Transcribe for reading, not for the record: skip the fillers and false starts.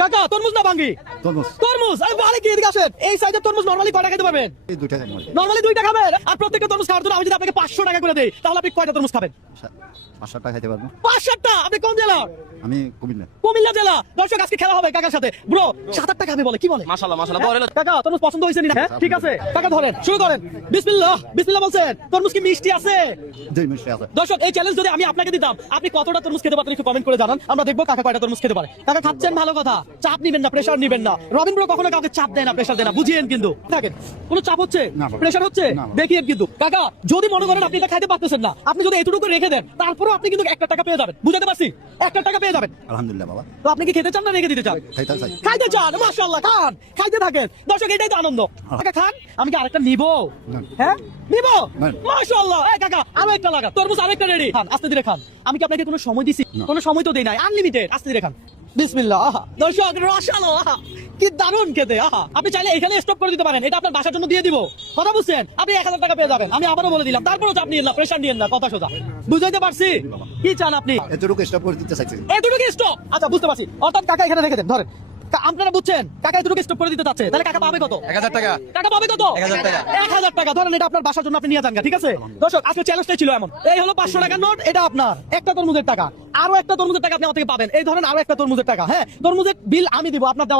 কাকা তরমুজ না ভাঙ্গি? তরমুজ তরমুজ। আরে ভালো কি, এদিকে আসেন। এই সাইজের তরমুজ নরমালি কয় টাকা খেতে পারবেন? এই 2 টাকা নয়, নরমালি 2 টাকা খাবেন। আর প্রত্যেকটা তরমুজ খাওয়ার জন্য আমি যদি আপনাকে 500 টাকা করে দেই, তাহলে আপনি কয়টা তরমুজ খাবেন? 5-7 টাকা খাইতে পারবো। 5-7টা। আপনি কোন জেলা? আমি কুমিল্লা। কুমিল্লা জেলা। দর্শক আজকে খেলা হবে কাকার সাথে। ব্রো 7-8 টাকা আমি বলে কি বলে? মাশাআল্লাহ মাশাআল্লাহ বড় হলো। কাকা তরমুজ পছন্দ হয়েছে না? হ্যাঁ ঠিক আছে কাকা ধরেন, শুরু করেন। বিসমিল্লাহ বিসমিল্লাহ বলছেন। তরমুজ কি মিষ্টি আছে? দুই মিষ্টি আছে। দর্শক এই চ্যালেঞ্জ যদি আমি আপনাকে দিতাম, আপনি কতটা তরমুজ খেতে পারতেন একটু কমেন্ট করে জানান। আমরা দেখবো কাকা কয়টা তরমুজ খেতে পারে। কাকা খাচ্ছেন ভালো কথা, চাপ নিবেন না, প্রেসার নিবেন না। রবিন ব্রো কখনো কাউকে চাপ দেয় না, প্রেসার দেয় না, বুঝিয়েন কিন্তু। থাকেন কোনো চাপ হচ্ছে না বাবা। প্রেসার হচ্ছে না বাবা। দেখিয়েন কিন্তু। কাকা যদি মনে করেন আপনি এটা খাইতে পারতেছেন না, আপনি যদি এতটুকু রেখে দেন, তারপরেও আপনি কিন্তু 1 টাকা পেয়ে যাবেন। বুঝাতে পারছি? 1 টাকা পেয়ে যাবেন। আলহামদুলিল্লাহ বাবা। তো আপনি কি খেতে চান না রেখে দিতে চান? খাইতে চাই। খাইতে চান? মাশাআল্লাহ খান, খাইতে থাকেন। দর্শক এটাই তো আনন্দ। কাকা খান, আমি কি আরেকটা নিব? না। হ্যাঁ নিব। না। মাশাআল্লাহ। এই কাকা আরো একটা লাগা, তরমুজ আরেকটা রেডি। খান আস্তে ধীরে খান। আমি কি আপনাকে কোনো সময় দিছি? না। কোনো সময় তো দেই নাই, আনলিমিটেড। আস্তে ধীরে খান। বিসমিল্লাহ। আহা দর্শক রসালো, আহা কি দারুণ খেতে। আহা আপনি চাইলে এখানে স্টপ করে দিতে পারেন, এটা আপনার বাসার জন্য দিয়ে দিব। কথা বুঝছেন? আপনি 1000 টাকা পেয়ে যাবেন। আমি আবারও বলে দিলাম, তারপরেও চাপ নিয়েন না, প্রেসার নিয়েন না, কথা সোজা। বুঝাইতে পারছি? কি চান আপনি? এতটুকু স্টপ করে দিতে চাইছি। এতটুকু স্টপ? আচ্ছা বুঝতে পারছি। অর্থাৎ কাকা এখানে রেখে দেন, ধরেন। আপনারা বুঝছেন কাকা এতটুকু স্টপ করে দিতে চাচ্ছে, তাহলে কাকা পাবে কত? 1000 টাকা। কাকা পাবে কত? 1000 টাকা। 1000 টাকা। ধরেন এটা আপনার বাসার জন্য আপনি নিয়ে যান গা, ঠিক আছে? দর্শক আজকে চ্যালেঞ্জটাই ছিল এমন। এই হলো 500 টাকার নোট, এটা আপনার একটা তরমুজের টাকা। আরো একটা তরমুজের টাকা আপনি আমার থেকে পাবেন। এই ধরেন আরো একটা তরমুজের টাকা। হ্যাঁ তরমুজের বিল আমি দিব, আপনার দেওয়া